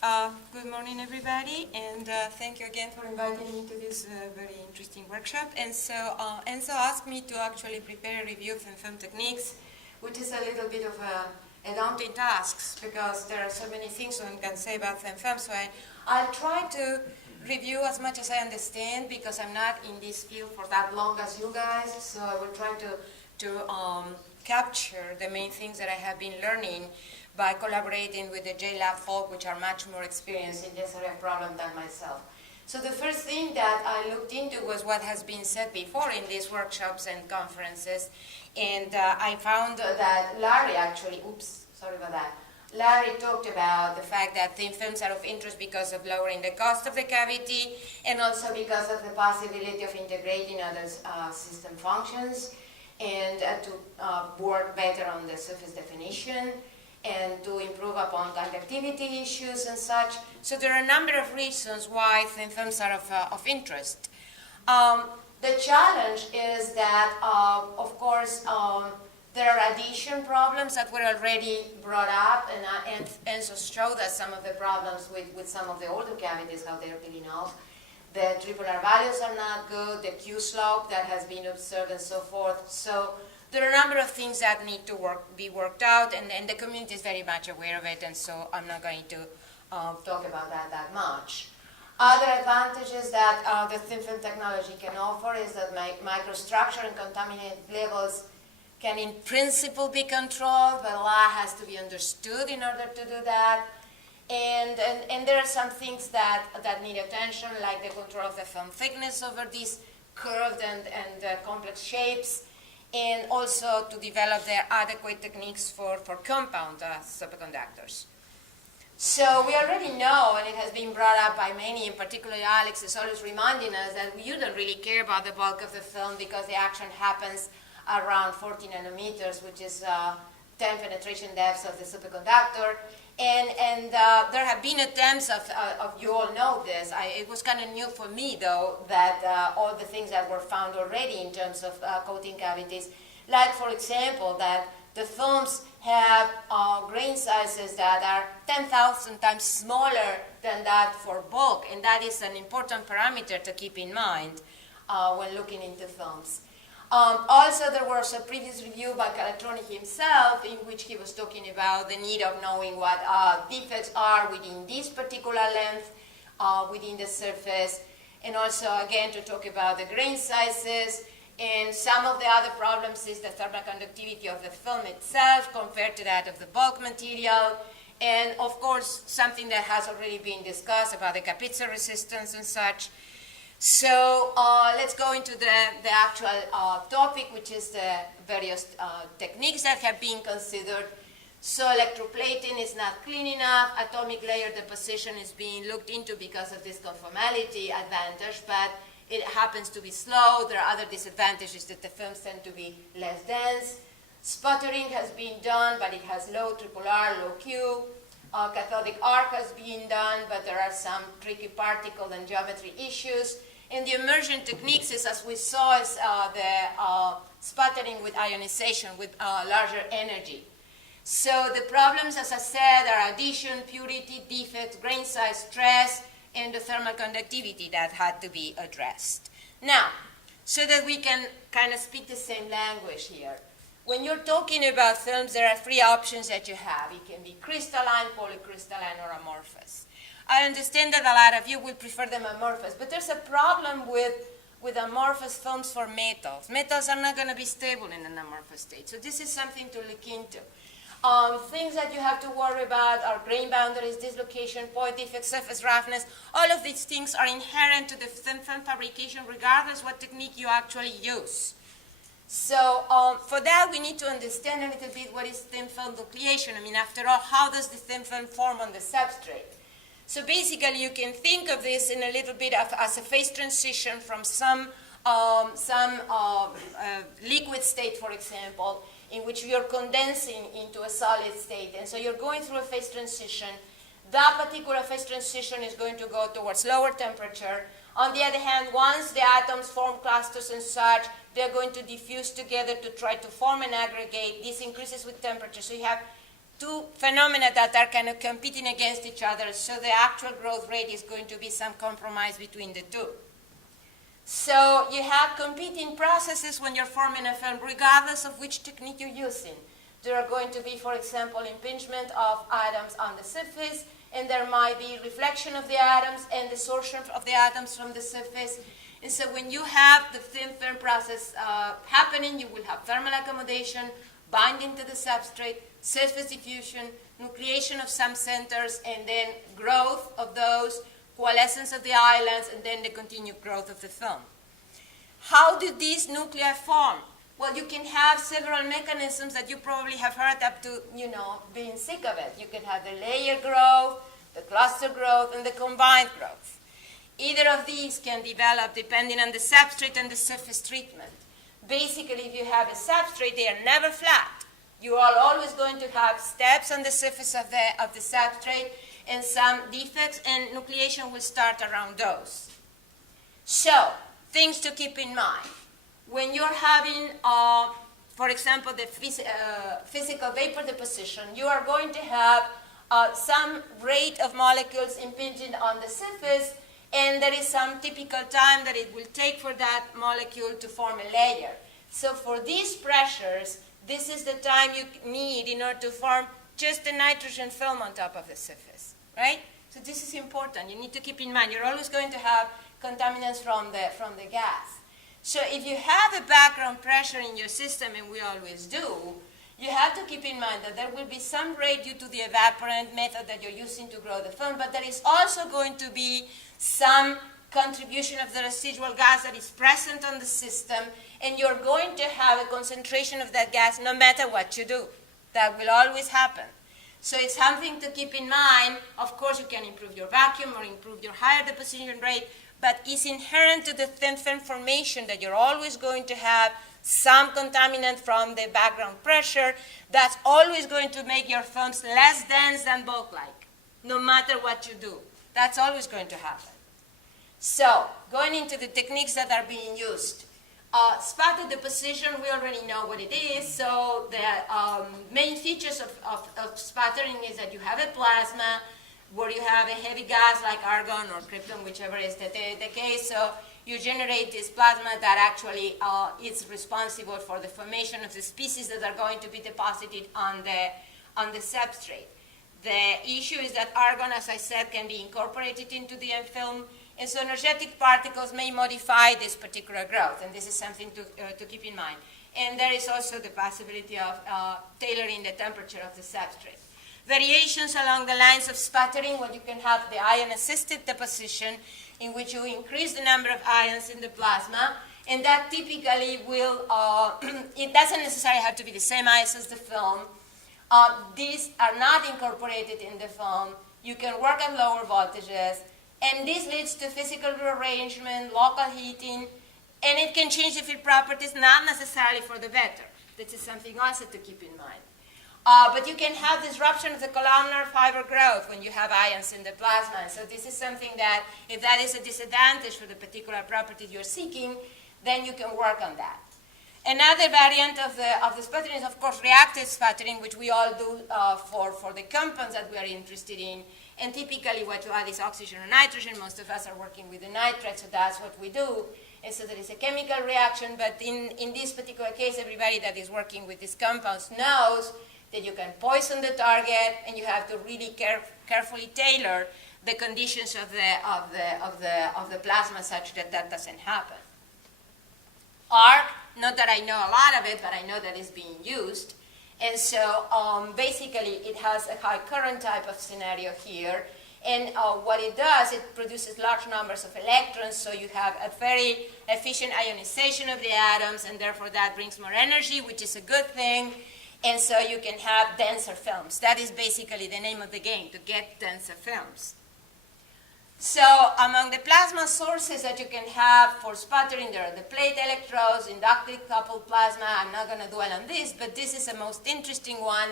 Good morning, everybody, and thank you again for inviting me to this very interesting workshop. And so Enzo asked me to actually prepare a review of film techniques, which is a little bit of a daunting task because there are so many things one can say about film. So I'll try to review as much as I understand because I'm not in this field for that long as you guys. So I will try to capture the main things that I have been learning by collaborating with the JLab folk, which are much more experienced in this area of problem than myself. So the first thing that I looked into was what has been said before in these workshops and conferences, and I found that Larry actually, Larry talked about the fact that thin films are of interest because of lowering the cost of the cavity and also because of the possibility of integrating other system functions and to work better on the surface definition and to improve upon conductivity issues and such. So there are a number of reasons why thin films are of interest. The challenge is that, of course, there are addition problems that were already brought up, and Enzo showed us some of the problems with some of the older cavities, how they're peeling off. The triple R values are not good, the Q slope that has been observed and so forth. So there are a number of things that need to be worked out, and the community is very much aware of it, and so I'm not going to talk about that much. Other advantages that the thin film technology can offer is that microstructure and contaminant levels can in principle be controlled, but a lot has to be understood in order to do that. And there are some things that need attention, like the control of the film thickness over these curved and complex shapes, and also to develop the adequate techniques for compound superconductors. So we already know, and it has been brought up by many, in particular Alex is always reminding us that you don't really care about the bulk of the film because the action happens around 40 nanometers, which is 10 penetration depths of the superconductor. And there have been attempts of you all know this. It was kind of new for me, though, that all the things that were found already in terms of coating cavities, like, for example, that the films have grain sizes that are 10,000 times smaller than that for bulk, and that is an important parameter to keep in mind when looking into films. Also, there was a previous review by Calatroni himself in which he was talking about the need of knowing what defects are within this particular length within the surface, and also, again, to talk about the grain sizes. And some of the other problems is the thermal conductivity of the film itself compared to that of the bulk material. And, of course, something that has already been discussed about the Kapitsa resistance and such. So let's go into the actual topic, which is the various techniques that have been considered. So electroplating is not clean enough. Atomic layer deposition is being looked into because of this conformality advantage, but it happens to be slow. There are other disadvantages that the films tend to be less dense. Sputtering has been done, but it has low triple R, low Q. Cathodic arc has been done, but there are some tricky particle and geometry issues. And the immersion techniques is, as we saw, is the sputtering with ionization, with larger energy. So the problems, as I said, are addition, purity, defects, grain size, stress, and the thermal conductivity that had to be addressed. Now, so that we can kind of speak the same language here. When you're talking about films, there are three options that you have. It can be crystalline, polycrystalline, or amorphous. I understand that a lot of you will prefer them amorphous, but there's a problem with amorphous films for metals. Metals are not going to be stable in an amorphous state, so this is something to look into. Things that you have to worry about are grain boundaries, dislocation, point defects, surface roughness. All of these things are inherent to the thin film fabrication, regardless what technique you actually use. So for that, we need to understand a little bit what is thin film nucleation. I mean, after all, how does the thin film form on the substrate? So basically, you can think of this in a little bit as a phase transition from some liquid state, for example, in which you're condensing into a solid state. And so you're going through a phase transition. That particular phase transition is going to go towards lower temperature. On the other hand, once the atoms form clusters and such, they're going to diffuse together to try to form an aggregate. This increases with temperature. So you have two phenomena that are kind of competing against each other, so the actual growth rate is going to be some compromise between the two. So you have competing processes when you're forming a film, regardless of which technique you're using. There are going to be, for example, impingement of atoms on the surface, and there might be reflection of the atoms and distortion of the atoms from the surface. And so when you have the thin film process happening, you will have thermal accommodation, binding to the substrate, surface diffusion, nucleation of some centers, and then growth of those, coalescence of the islands, and then the continued growth of the film. How do these nuclei form? Well, you can have several mechanisms that you probably have heard up to, being sick of it. You can have the layer growth, the cluster growth, and the combined growth. Either of these can develop depending on the substrate and the surface treatment. Basically, if you have a substrate, they are never flat. You are always going to have steps on the surface of the substrate and some defects, and nucleation will start around those. So, things to keep in mind. When you're having, for example, the physical vapor deposition, you are going to have some rate of molecules impinging on the surface, and there is some typical time that it will take for that molecule to form a layer. So for these pressures, this is the time you need in order to form just the nitrogen film on top of the surface, right? So this is important. You need to keep in mind, you're always going to have contaminants from the gas. So if you have a background pressure in your system, and we always do, you have to keep in mind that there will be some rate due to the evaporant method that you're using to grow the film, but there is also going to be some contribution of the residual gas that is present on the system, and you're going to have a concentration of that gas no matter what you do. That will always happen. So it's something to keep in mind. Of course, you can improve your vacuum or improve your higher deposition rate, but it's inherent to the thin film formation that you're always going to have some contaminant from the background pressure. That's always going to make your films less dense than bulk-like, no matter what you do. That's always going to happen. So, going into the techniques that are being used. Sputter deposition, we already know what it is. So the main features of sputtering is that you have a plasma where you have a heavy gas like argon or krypton, whichever is the case. So you generate this plasma that actually is responsible for the formation of the species that are going to be deposited on the substrate. The issue is that argon, as I said, can be incorporated into the film, and so energetic particles may modify this particular growth, and this is something to keep in mind. And there is also the possibility of tailoring the temperature of the substrate. Variations along the lines of sputtering, when you can have the ion-assisted deposition, in which you increase the number of ions in the plasma, and that typically will, it doesn't necessarily have to be the same ions as the film. These are not incorporated in the film. You can work at lower voltages, and this leads to physical rearrangement, local heating, and it can change the field properties, not necessarily for the better. This is something also to keep in mind. But you can have disruption of the columnar fiber growth when you have ions in the plasma. So this is something that, if that is a disadvantage for the particular property you're seeking, then you can work on that. Another variant of the sputtering is, of course, reactive sputtering, which we all do for the compounds that we are interested in. And typically what you add is oxygen or nitrogen. Most of us are working with the nitrate, so that's what we do. And so there is a chemical reaction, but in this particular case, everybody that is working with these compounds knows that you can poison the target, and you have to really carefully tailor the conditions of the plasma such that that doesn't happen. Arc, not that I know a lot of it, but I know that it's being used. And so basically it has a high current type of scenario here. And what it does, it produces large numbers of electrons, so you have a very efficient ionization of the atoms, and therefore that brings more energy, which is a good thing. And so you can have denser films. That is basically the name of the game, to get denser films. So among the plasma sources that you can have for sputtering, there are the plate electrodes, inductive coupled plasma. I'm not going to dwell on this, but this is the most interesting one.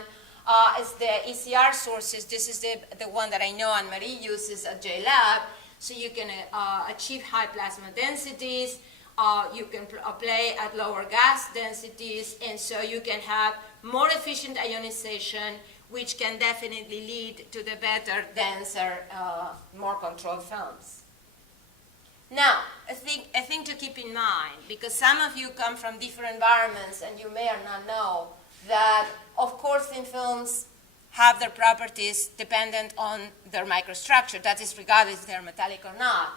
Is the ECR sources. This is the one that I know Anne-Marie uses at JLab. So you can achieve high plasma densities. You can play at lower gas densities, and so you can have more efficient ionization which can definitely lead to the better, denser, more controlled films. Now, a thing to keep in mind, because some of you come from different environments and you may or not know that, of course, thin films have their properties dependent on their microstructure, that is, regardless if they're metallic or not.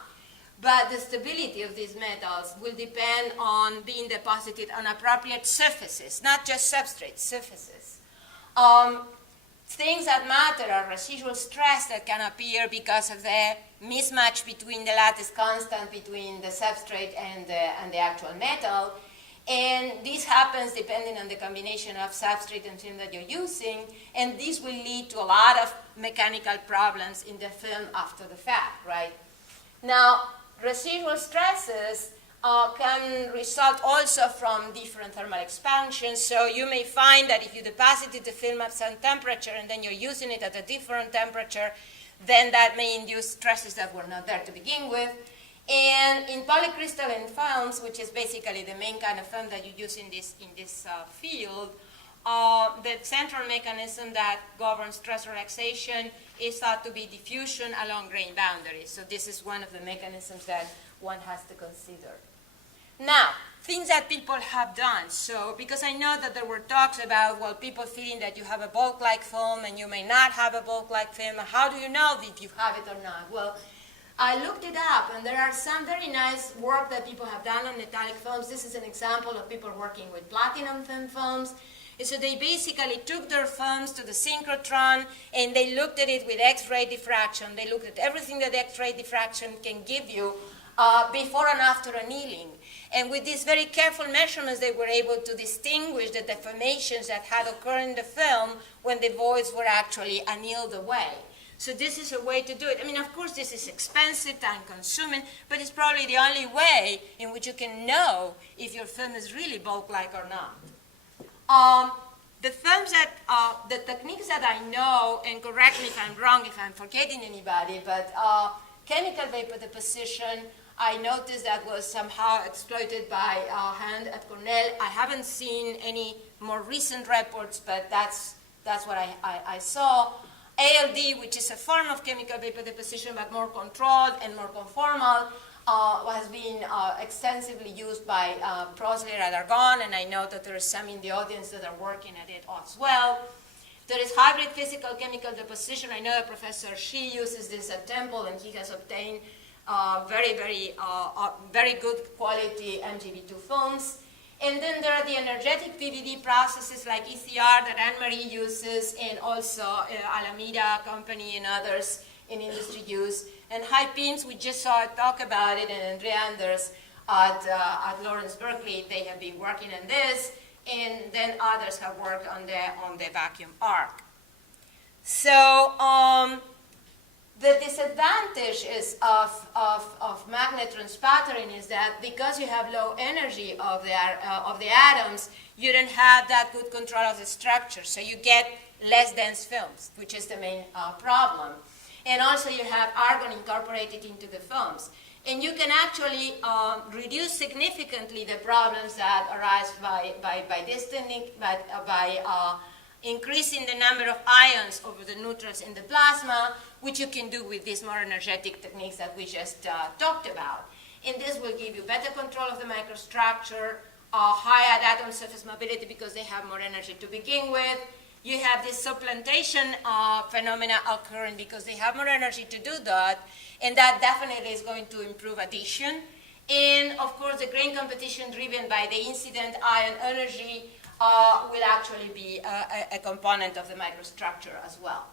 But the stability of these metals will depend on being deposited on appropriate surfaces, not just substrate surfaces. Things that matter are residual stress that can appear because of the mismatch between the lattice constant between the substrate and the actual metal. And this happens depending on the combination of substrate and film that you're using, and this will lead to a lot of mechanical problems in the film after the fact, right? Now, residual stresses can result also from different thermal expansions. So you may find that if you deposited the film at some temperature and then you're using it at a different temperature, then that may induce stresses that were not there to begin with. And in polycrystalline films, which is basically the main kind of film that you use in this field, the central mechanism that governs stress relaxation is thought to be diffusion along grain boundaries. So this is one of the mechanisms that one has to consider. Now, things that people have done. So, because I know that there were talks about, well, people feeling that you have a bulk-like film and you may not have a bulk-like film. How do you know if you have it or not? Well, I looked it up, and there are some very nice work that people have done on metallic films. This is an example of people working with platinum thin films. And so they basically took their films to the synchrotron, and they looked at it with X-ray diffraction. They looked at everything that X-ray diffraction can give you before and after annealing. And with these very careful measurements, they were able to distinguish the deformations that had occurred in the film when the voids were actually annealed away. So this is a way to do it. I mean, of course, this is expensive, time-consuming, but it's probably the only way in which you can know if your film is really bulk-like or not. The films that, the techniques that I know, and correct me if I'm wrong, if I'm forgetting anybody, but chemical vapor deposition, I noticed that was somehow exploited by hand at Cornell. I haven't seen any more recent reports, but that's what I saw. ALD, which is a form of chemical vapor deposition, but more controlled and more conformal, has been extensively used by Prosler at Argonne, and I know that there are some in the audience that are working at it as well. There is hybrid physical chemical deposition. I know that Professor Shi uses this at Temple, and he has obtained very good quality MgV2 films. And then there are the energetic PVD processes like ECR that Anne-Marie uses, and also Alameda Company and others in industry use. And high pins, we just saw talk about it, and Andrea Anders at Lawrence Berkeley, they have been working on this, and then others have worked on the vacuum arc. So the disadvantage is of magnetron sputtering is that because you have low energy of the atoms, you don't have that good control of the structure, so you get less dense films, which is the main problem. And also you have argon incorporated into the films. And you can actually reduce significantly the problems that arise by this technique, by increasing the number of ions over the neutrals in the plasma, which you can do with these more energetic techniques that we just talked about. And this will give you better control of the microstructure, higher atom surface mobility because they have more energy to begin with. You have this supplantation phenomena occurring because they have more energy to do that, and that definitely is going to improve addition. And of course, the grain competition driven by the incident ion energy will actually be a component of the microstructure as well.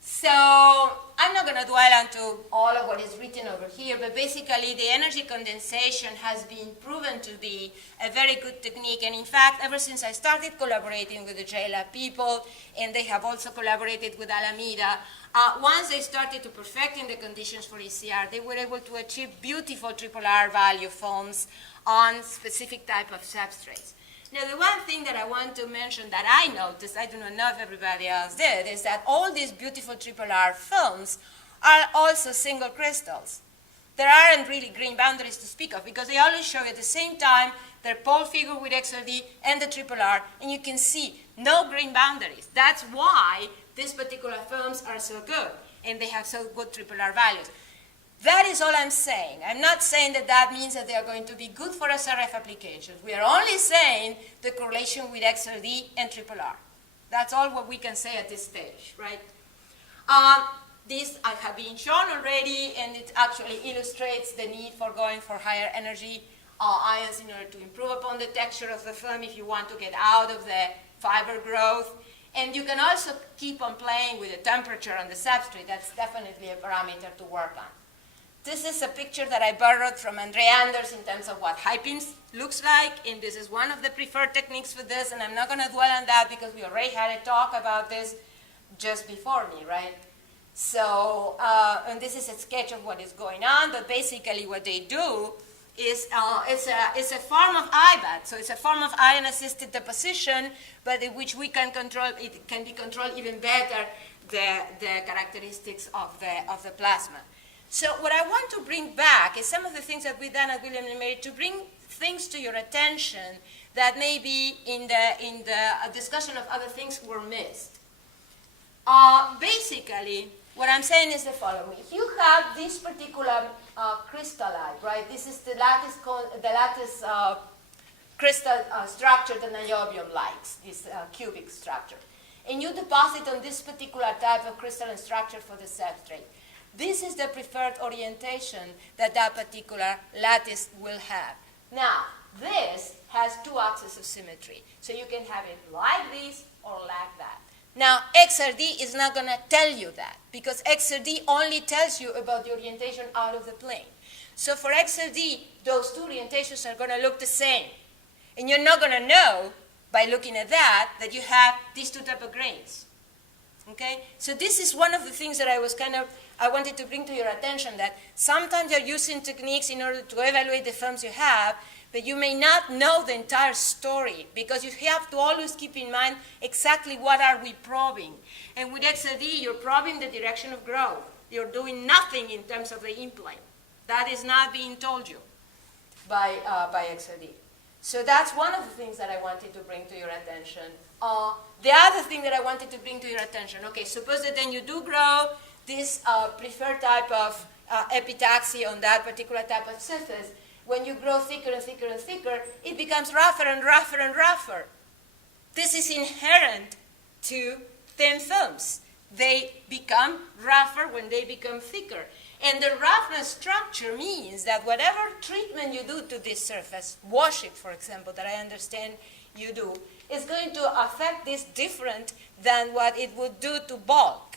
So I'm not going to dwell onto all of what is written over here, but basically the energy condensation has been proven to be a very good technique. And in fact, ever since I started collaborating with the JLab people, and they have also collaborated with Alameda, once they started to perfecting the conditions for ECR, they were able to achieve beautiful RRR value films on specific type of substrates. Now, the one thing that I want to mention that I noticed, I do not know if everybody else did, is that all these beautiful RRR films are also single crystals. There aren't really grain boundaries to speak of because they always show you at the same time their pole figure with XRD and the RRR, and you can see No green boundaries. That's why these particular films are so good, and they have so good RRR values. That is all I'm saying. I'm not saying that that means that they are going to be good for SRF applications. We are only saying the correlation with XRD and RRR. That's all what we can say at this stage, right? This have been shown already, and it actually illustrates the need for going for higher energy ions in order to improve upon the texture of the film if you want to get out of the fiber growth. And you can also keep on playing with the temperature on the substrate. That's definitely a parameter to work on. This is a picture that I borrowed from Andre Anders in terms of what high pins looks like, and this is one of the preferred techniques for this, and I'm not going to dwell on that because we already had a talk about this just before me, right? So, and this is a sketch of what is going on, but basically what they do is it's a form of IBAT, so it's a form of ion-assisted deposition, but in which we can control, it can be controlled even better, the characteristics of the plasma. So what I want to bring back is some of the things that we've done at William & Mary to bring things to your attention that maybe in the discussion of other things were missed. Basically, what I'm saying is the following. If you have this particular crystallite, right? This is the lattice crystal structure that niobium likes, this cubic structure. And you deposit on this particular type of crystalline structure for the substrate. This is the preferred orientation that that particular lattice will have. Now, this has two axes of symmetry. So you can have it like this or like that. Now, XRD is not going to tell you that, because XRD only tells you about the orientation out of the plane. So for XRD, those two orientations are going to look the same. And you're not going to know, by looking at that you have these two type of grains. Okay? So this is one of the things that I wanted to bring to your attention, that sometimes you're using techniques in order to evaluate the films you have, but you may not know the entire story, because you have to always keep in mind exactly what are we probing. And with XRD, you're probing the direction of growth. You're doing nothing in terms of the in-plane. That is not being told you by XRD. So that's one of the things that I wanted to bring to your attention. The other thing that I wanted to bring to your attention, okay, suppose that then you do grow this preferred type of epitaxy on that particular type of surface. When you grow thicker and thicker and thicker, it becomes rougher and rougher and rougher. This is inherent to thin films. They become rougher when they become thicker. And the roughness structure means that whatever treatment you do to this surface, wash it, for example, that I understand you do, is going to affect this different than what it would do to bulk.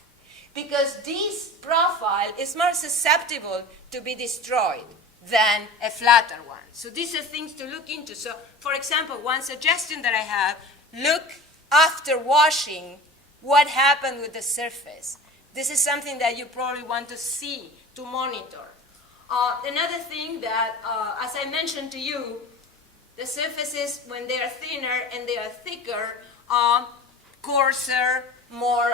Because this profile is more susceptible to be destroyed than a flatter one. So these are things to look into. So, for example, one suggestion that I have, look after washing what happened with the surface. This is something that you probably want to see, to monitor. Another thing that, as I mentioned to you, the surfaces, when they are thinner and they are thicker, coarser, more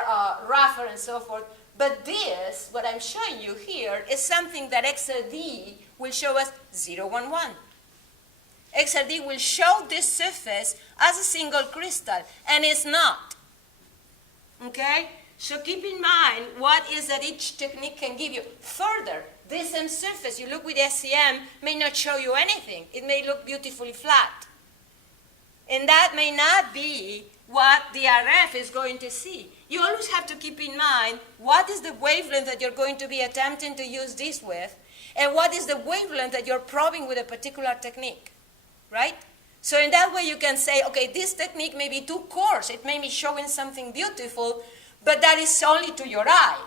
rougher, and so forth. But this, what I'm showing you here, is something that XRD will show us 0, 1, 1. XRD will show this surface as a single crystal, and it's not. Okay? So keep in mind what is that each technique can give you. Further, this same surface, you look with SEM, may not show you anything. It may look beautifully flat. And that may not be what the RF is going to see. You always have to keep in mind what is the wavelength that you're going to be attempting to use this with, and what is the wavelength that you're probing with a particular technique, right? So in that way you can say, okay, this technique may be too coarse. It may be showing something beautiful, but that is only to your eye.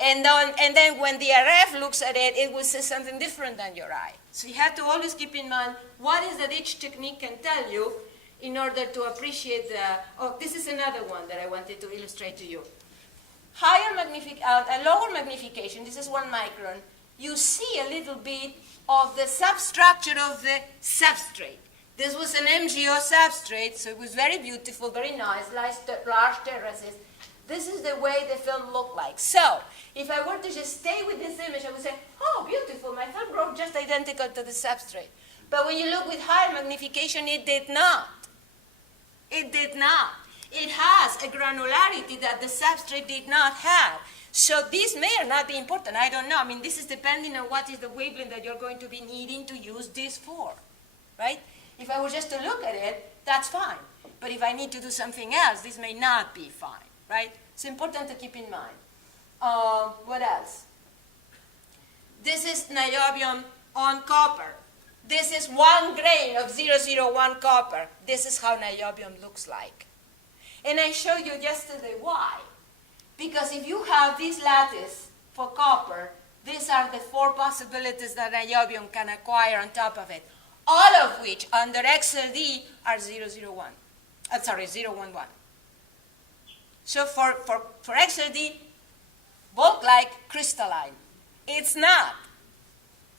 And then when the RF looks at it, it will say something different than your eye. So you have to always keep in mind what is that each technique can tell you in order to appreciate this is another one that I wanted to illustrate to you. Lower magnification, this is 1 micron, you see a little bit of the substructure of the substrate. This was an MgO substrate, so it was very beautiful, very nice, large terraces. This is the way the film looked like. So, if I were to just stay with this image, I would say, oh, beautiful, my film broke just identical to the substrate. But when you look with higher magnification, it did not. It did not. It has a granularity that the substrate did not have. So this may or not be important. I don't know. I mean, this is depending on what is the wavelength that you're going to be needing to use this for, right? If I were just to look at it, that's fine. But if I need to do something else, this may not be fine, right? It's important to keep in mind. What else? This is niobium on copper. This is 1 grain of 001 copper. This is how niobium looks like. And I showed you yesterday why. Because if you have this lattice for copper, these are the 4 possibilities that niobium can acquire on top of it, all of which under XLD are 001. 011. So for XLD, bulk-like crystalline. It's not.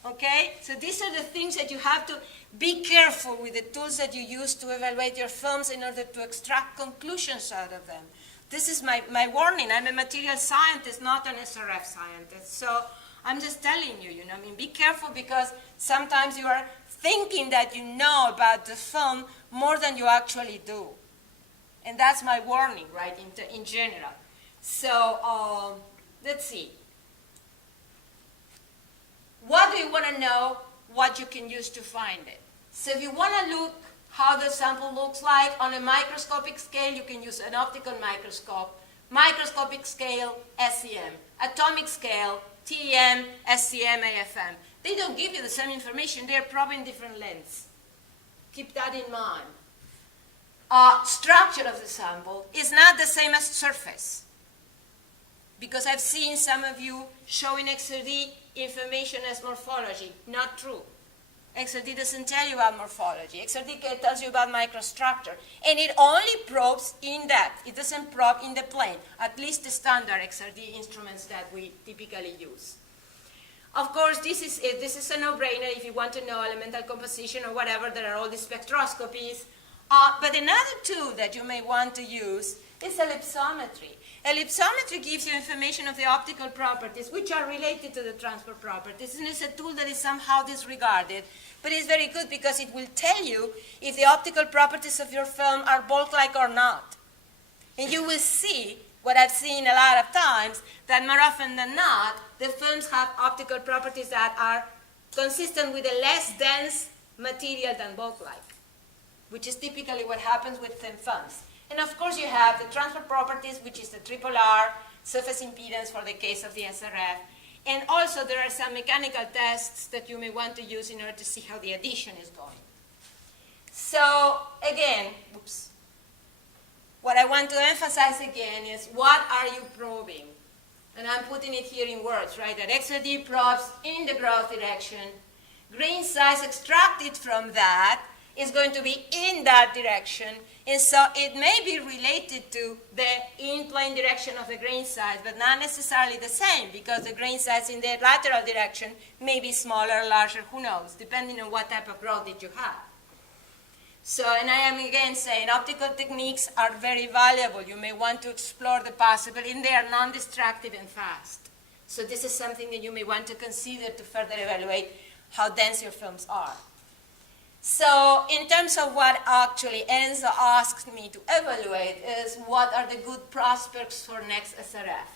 Okay? So these are the things that you have to be careful with the tools that you use to evaluate your films in order to extract conclusions out of them. This is my warning. I'm a material scientist, not an SRF scientist. So I'm just telling you, I mean, be careful because sometimes you are thinking that you know about the film more than you actually do. And that's my warning, right, in general. So let's see. What do you want to know? What you can use to find it. So if you want to look how the sample looks like on a microscopic scale, you can use an optical microscope. Microscopic scale, SEM. Atomic scale, TEM, SCM, AFM. They don't give you the same information. They're probing different lengths. Keep that in mind. Structure of the sample is not the same as surface. Because I've seen some of you showing XRD information as morphology. Not true. XRD doesn't tell you about morphology. XRD tells you about microstructure. And it only probes in depth. It doesn't probe in the plane, at least the standard XRD instruments that we typically use. Of course, this is a no-brainer if you want to know elemental composition or whatever. There are all these spectroscopies. But another tool that you may want to use is ellipsometry. Ellipsometry gives you information of the optical properties, which are related to the transport properties, and it's a tool that is somehow disregarded, but it's very good because it will tell you if the optical properties of your film are bulk-like or not. And you will see, what I've seen a lot of times, that more often than not, the films have optical properties that are consistent with a less dense material than bulk-like, which is typically what happens with thin films. And of course you have the transfer properties, which is the triple R, surface impedance for the case of the SRF. And also there are some mechanical tests that you may want to use in order to see how the addition is going. So again, what I want to emphasize again is what are you probing? And I'm putting it here in words, right? That XRD probes in the growth direction. Grain size extracted from that is going to be in that direction, and so it may be related to the in-plane direction of the grain size, but not necessarily the same, because the grain size in the lateral direction may be smaller, larger, who knows, depending on what type of growth that you have. So, and I am again saying optical techniques are very valuable. You may want to explore the possible, and they are non-destructive and fast. So this is something that you may want to consider to further evaluate how dense your films are. So in terms of what actually Enzo asked me to evaluate is what are the good prospects for next SRF?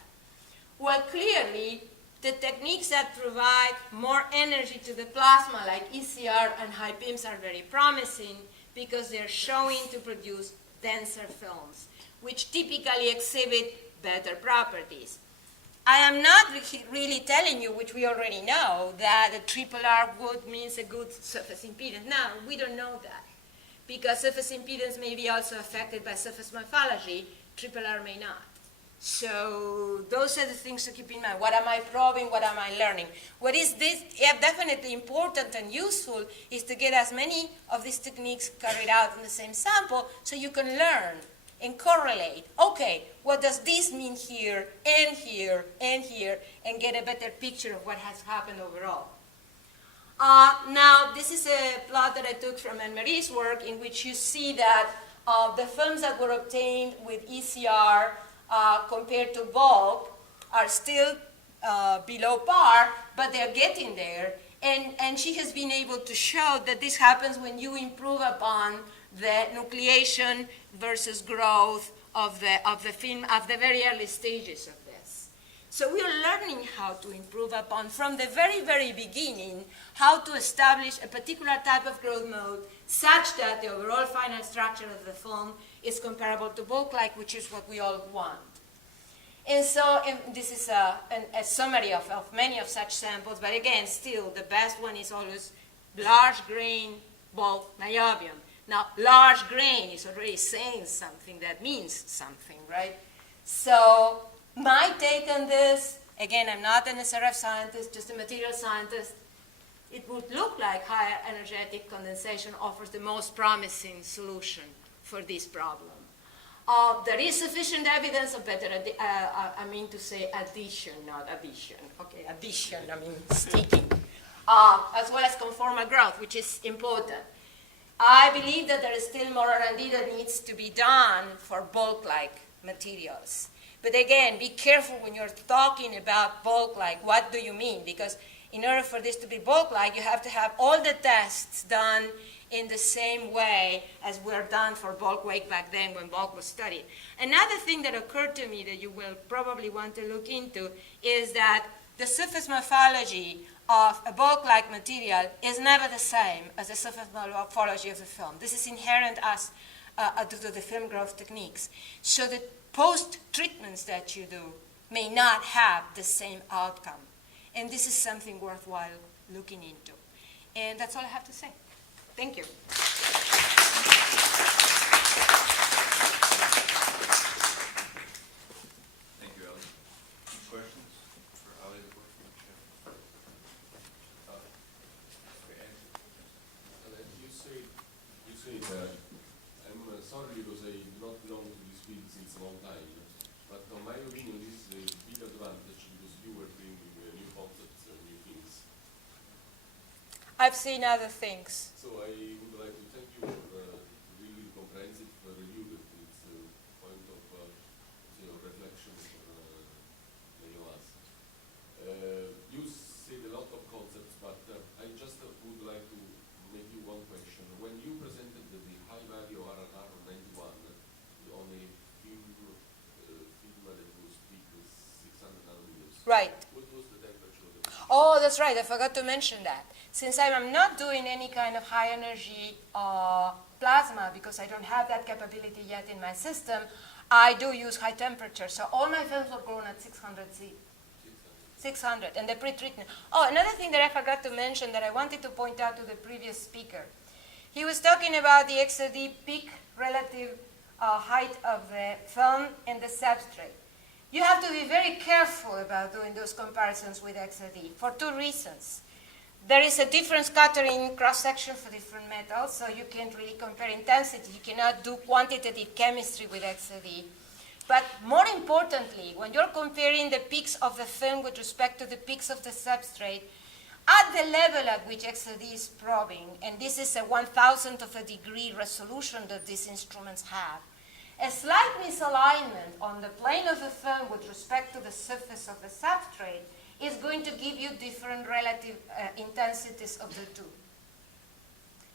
Well, clearly, the techniques that provide more energy to the plasma, like ECR and high beams, are very promising because they're showing to produce denser films, which typically exhibit better properties. I am not really telling you, which we already know, that a triple R wood means a good surface impedance. No, we don't know that. Because surface impedance may be also affected by surface morphology, triple R may not. So those are the things to keep in mind. What am I probing? What am I learning? What is this? Yeah, definitely important and useful is to get as many of these techniques carried out in the same sample so you can learn and correlate. Okay, what does this mean here, and here, and here, and get a better picture of what has happened overall. Now, this is a plot that I took from Anne-Marie's work in which you see that the films that were obtained with ECR compared to bulk are still below par, but they're getting there. And she has been able to show that this happens when you improve upon the nucleation versus growth of the film, of the very early stages of this. So we are learning how to improve upon, from the very, very beginning, how to establish a particular type of growth mode such that the overall final structure of the film is comparable to bulk-like, which is what we all want. And so this is a summary of many of such samples, but again, still, the best one is always large grain bulk niobium. Now, large grain is already saying something that means something, right? So my take on this, again, I'm not an SRF scientist, just a material scientist. It would look like higher energetic condensation offers the most promising solution for this problem. There is sufficient evidence of better, I mean to say addition, not addition. Okay, addition, I mean sticking. As well as conformal growth, which is important. I believe that there is still more R&D that needs to be done for bulk-like materials. But again, be careful when you're talking about bulk-like. What do you mean? Because in order for this to be bulk-like, you have to have all the tests done in the same way as were done for bulk weight back then when bulk was studied. Another thing that occurred to me that you will probably want to look into is that the surface morphology of a bulk-like material is never the same as the surface morphology of the film. This is inherent as due to the film growth techniques. So the post-treatments that you do may not have the same outcome. And this is something worthwhile looking into. And that's all I have to say. Thank you. Thank you, Ali. Questions for Ali? You say I'm sorry because I do not belong to this field since a long time, but in my opinion this is a big advantage because you were bringing new concepts and new things. I've seen other things. So I would like to thank you for a really comprehensive review. That it's a point of reflection for many of us. You said a lot of concepts, but I just would like to make you one question. When you presented the high value RR 91 on a film that was big, 600 nanometers, Right. what was the temperature of the machine? Oh, that's right. I forgot to mention that. Since I'm not doing any kind of high energy plasma, because I don't have that capability yet in my system, I do use high temperature. So all my films were grown at 600 C. 600, and the pre-treatment. Oh, another thing that I forgot to mention that I wanted to point out to the previous speaker. He was talking about the XRD peak relative height of the film and the substrate. You have to be very careful about doing those comparisons with XRD for two reasons. There is a different scattering cross-section for different metals, so you can't really compare intensity. You cannot do quantitative chemistry with XRD. But more importantly, when you're comparing the peaks of the film with respect to the peaks of the substrate, at the level at which XRD is probing, and this is a 1,000th of a degree resolution that these instruments have, a slight misalignment on the plane of the film with respect to the surface of the substrate is going to give you different relative intensities of the two.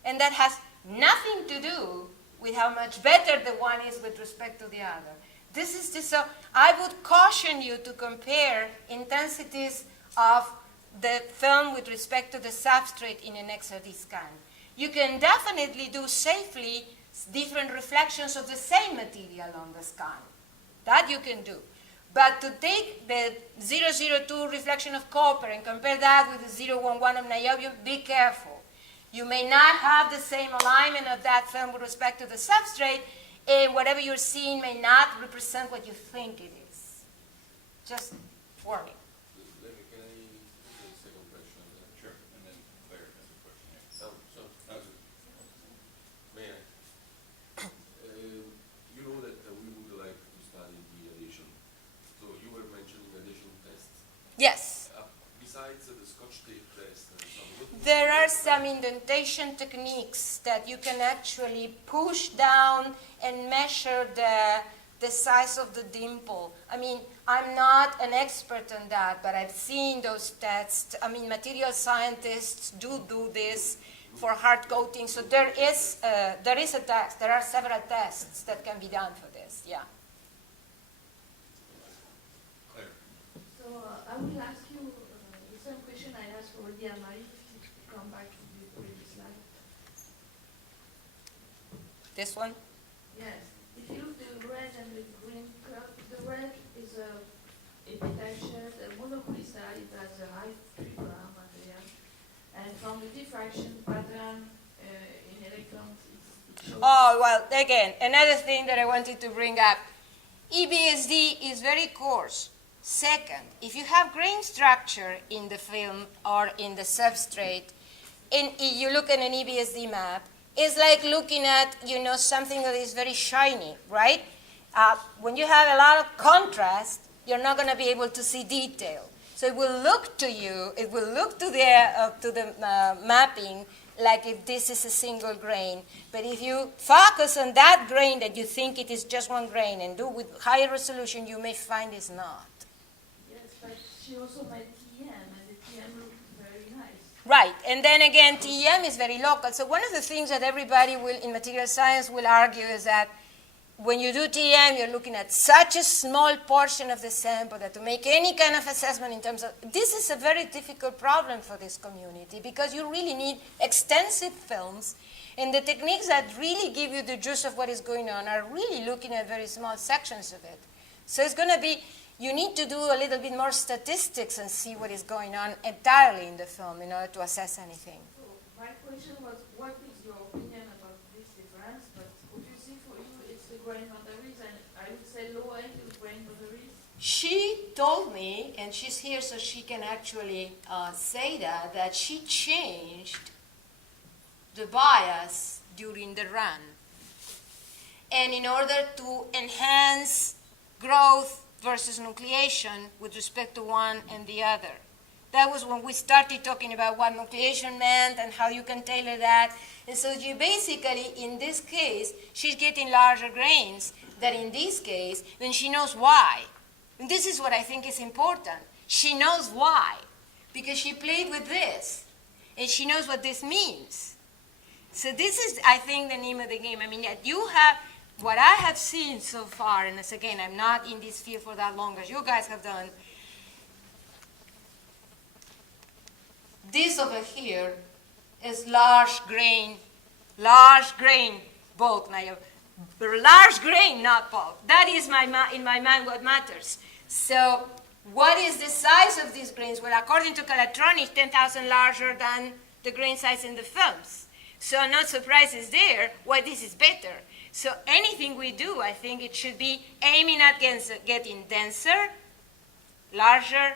And that has nothing to do with how much better the one is with respect to the other. This is just so I would caution you to compare intensities of the film with respect to the substrate in an XRD scan. You can definitely do safely different reflections of the same material on the scan. That you can do. But to take the 002 reflection of copper and compare that with the 011 of niobium, be careful. You may not have the same alignment of that film with respect to the substrate, and whatever you're seeing may not represent what you think it is. Just warning. Can I put a second question? Sure, and then Claire has a question next. May I? You know that we would like to study the addition. So you were mentioning addition tests. Yes. Besides the Scotch tape test and some, There are some indentation techniques that you can actually push down and measure the size of the dimple. I mean, I'm not an expert on that, but I've seen those tests. I mean, material scientists do this for hard coating. So there is a test. There are several tests that can be done for this, yeah. will ask you the same question I asked already Anne-Marie, if you come back to the previous slide. This one? Yes. If you look at the red and the green curve, the red is a potential, the monocrystalline has a high triple material, and from the diffraction pattern in electrons, it shows. Oh, well, again, another thing that I wanted to bring up. EBSD is very coarse. Second, if you have grain structure in the film or in the substrate, and you look at an EBSD map, it's like looking at, something that is very shiny, right? When you have a lot of contrast, you're not going to be able to see detail. So it will look to you, it will look to the mapping like if this is a single grain. But if you focus on that grain that you think it is just one grain and do with higher resolution, you may find it's not. Yes, but she also made TM, and the TM looked very nice. Right, and then again, TEM is very local. So one of the things that everybody in material science will argue is that when you do TEM, you're looking at such a small portion of the sample that to make any kind of assessment in terms of, this is a very difficult problem for this community because you really need extensive films, and the techniques that really give you the juice of what is going on are really looking at very small sections of it. So it's going to be, you need to do a little bit more statistics and see what is going on entirely in the film in order to assess anything. So my question was, what is your opinion about this difference? But obviously for you, it's the grain boundaries, and I would say low end is grain boundaries. She told me, and she's here so she can actually say that she changed the bias during the run. And in order to enhance growth versus nucleation with respect to one and the other. That was when we started talking about what nucleation meant and how you can tailor that. And so you basically, in this case, she's getting larger grains than in this case, and she knows why. And this is what I think is important. She knows why, because she played with this, and she knows what this means. So this is, I think, the name of the game. I mean, you have, what I have seen so far, and as again, I'm not in this field for that long as you guys have done, this over here is large grain bulk. Now, large grain, not bulk. That is in my mind what matters. So what is the size of these grains? Well, according to Calatronic, 10,000 larger than the grain size in the films. So no surprises there why this is better. So anything we do, I think it should be aiming at getting denser, larger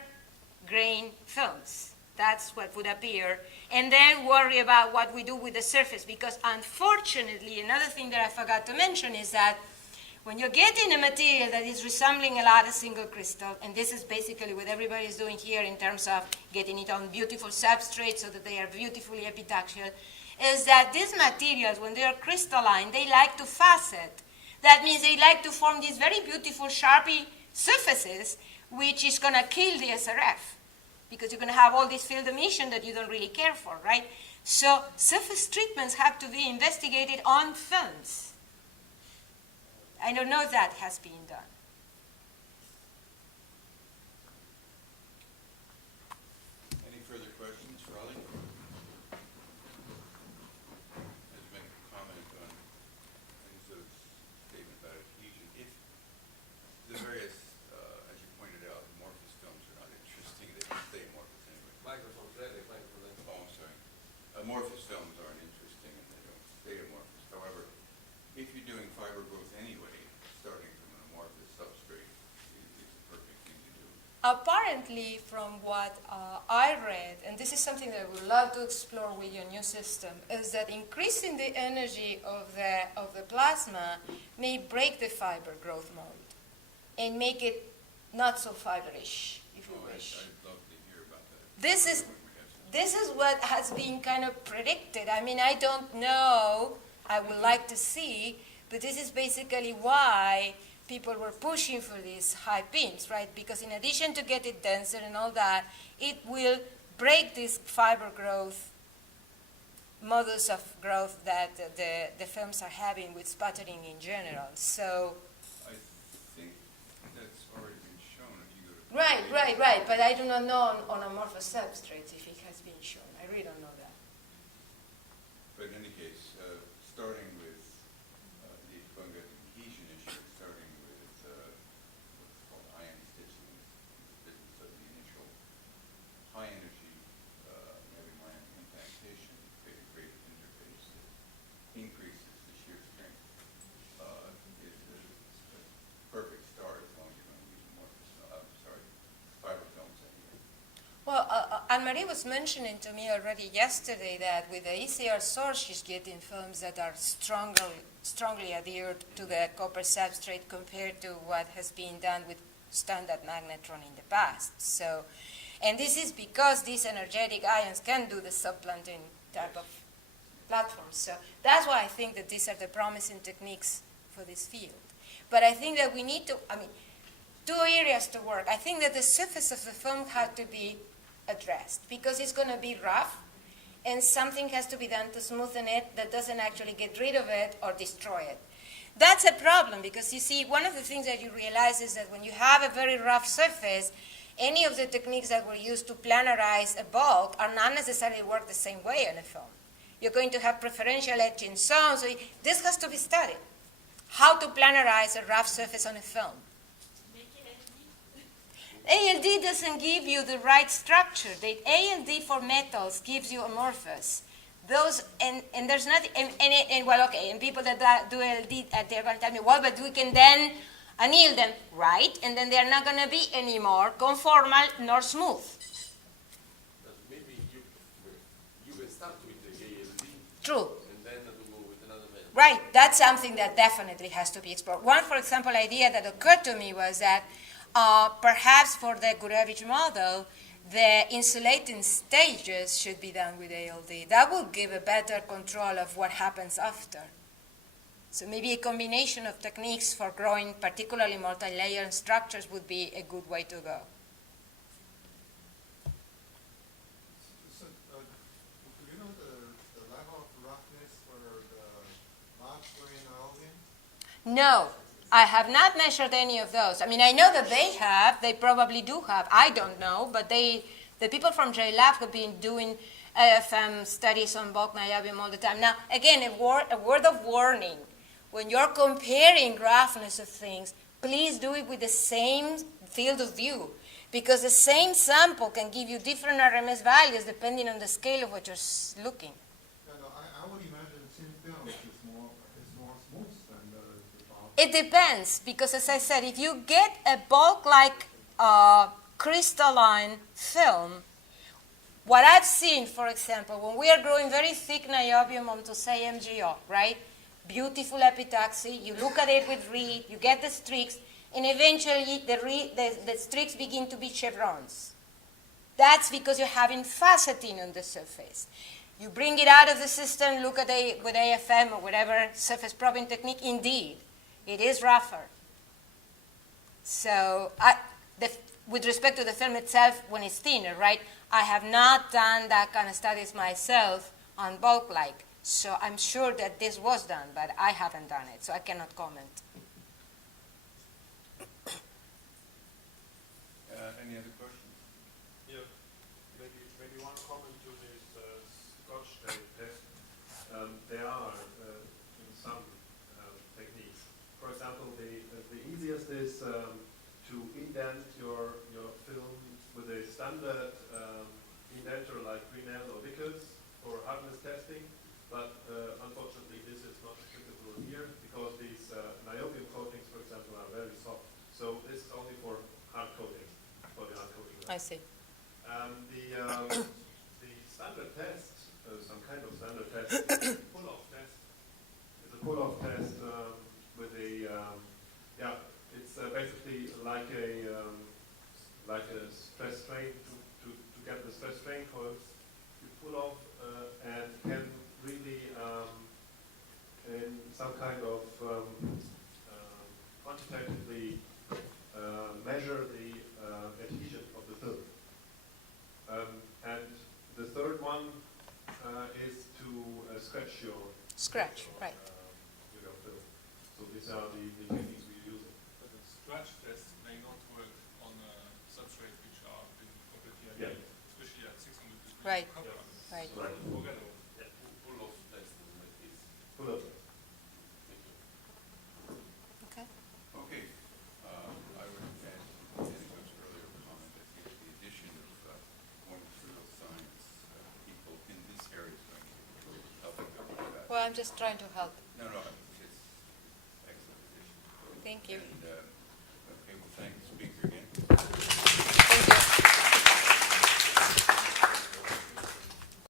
grain films. That's what would appear. And then worry about what we do with the surface, because unfortunately, another thing that I forgot to mention is that when you're getting a material that is resembling a lot of single crystal, and this is basically what everybody is doing here in terms of getting it on beautiful substrates so that they are beautifully epitaxial, is that these materials, when they are crystalline, they like to facet. That means they like to form these very beautiful sharpy surfaces, which is going to kill the SRF, because you're going to have all this field emission that you don't really care for, right? So surface treatments have to be investigated on films. I don't know if that has been done. Any further questions for Ollie? Let's make a comment on Enzo's statement about adhesion. If the various, as you pointed out, amorphous films are not interesting, they don't stay amorphous anyway. Microphone's ready, microphone. Oh, I'm sorry. Amorphous films aren't interesting and they don't stay amorphous. However, if you're doing fiber growth anyway, starting from an amorphous substrate is the perfect thing to do. Apparently, from what I read, and this is something that I would love to explore with your new system, is that increasing the energy of the plasma may break the fiber growth mode and make it not so fiberish, if you wish. I'd love to hear about that. This is what has been kind of predicted. I mean, I don't know. I would like to see, but this is basically why people were pushing for these high pins, right? Because in addition to get it denser and all that, it will break this fiber growth, modus of growth that the films are having with sputtering in general. So I think that's already been shown if you go to Right, right, right. But I do not know on amorphous substrates if it has been shown. I really don't know that. But in any case, starting with going back to the cohesion issue, starting with what's called ion stitching, the business of the initial high energy niobium ion implantation, create a great interface that increases the shear strength, is a perfect start as long as you're going to use fiber films anyway. Well, Anne-Marie was mentioning to me already yesterday that with the ECR source, she's getting films that are strongly adhered to the copper substrate compared to what has been done with standard magnetron in the past. So, and this is because these energetic ions can do the supplanting type of platforms. So that's why I think that these are the promising techniques for this field. But I think that we need to, two areas to work. I think that the surface of the film had to be addressed because it's going to be rough and something has to be done to smoothen it that doesn't actually get rid of it or destroy it. That's a problem because you see, one of the things that you realize is that when you have a very rough surface, any of the techniques that were used to planarize a bulk are not necessarily work the same way on a film. You're going to have preferential etching zones. So this has to be studied. How to planarize a rough surface on a film. ALD doesn't give you the right structure. The ALD for metals gives you amorphous. Those and there's nothing and people that do ALD they're going to tell me, well, but we can then anneal them, right? And then they're not going to be any more conformal nor smooth. But maybe you can start with the ALD. True. And then go with another method. Right. That's something that definitely has to be explored. One, for example, idea that occurred to me was that perhaps for the Gurevich model, the insulating stages should be done with ALD. That would give a better control of what happens after. So maybe a combination of techniques for growing particularly multi-layer structures would be a good way to go. So, do you know the level of roughness for the box green niobium? No. I have not measured any of those. I know that they have, they probably do have. I don't know, but the people from JLab have been doing AFM studies on bulk niobium all the time. Now, again, a word of warning. When you're comparing roughness of things, please do it with the same field of view, because the same sample can give you different RMS values depending on the scale of what you're looking. No, I would imagine thin film is more smooth than the bulk. It depends, because as I said, if you get a bulk-like crystalline film, what I've seen, for example, when we are growing very thick niobium onto, say, MgO, right? Beautiful epitaxy, you look at it with reed, you get the streaks, and eventually the streaks begin to be chevrons. That's because you're having faceting on the surface. You bring it out of the system, look at it with AFM or whatever surface probing technique, indeed, it is rougher. So with respect to the film itself, when it's thinner, right, I have not done that kind of studies myself on bulk-like. So I'm sure that this was done, but I haven't done it, so I cannot comment. Any other questions? Yeah, maybe one comment to this Scotch test. There are some techniques. For example, the easiest is to indent your film with a standard indenter like Grinnell or Vickers for hardness testing. But unfortunately, this is not applicable here because these niobium coatings, for example, are very soft. So this is only for hard coatings, for the hard coating. I see. The standard test, some kind of standard test, pull-off test. It's a pull-off test with a it's basically like a stress strain to get the stress strain coils. You pull off and can really in some kind of quantitatively measure the adhesion of the film. And the third one is to scratch your right. with your film. So these are the techniques we're using. But the scratch test may not work on a substrate Yeah. especially at 600 degrees. Right. Copper. Right. Right. Organo. Yeah. Full of test in that case. Full of Thank you. Okay. Okay, I would add, Aniko's earlier comment, I think the addition of more material science people in this area is going to help a bit with that. Well, I'm just trying to help. No, it's excellent addition. Thank you. And, okay, well, thank the speaker again.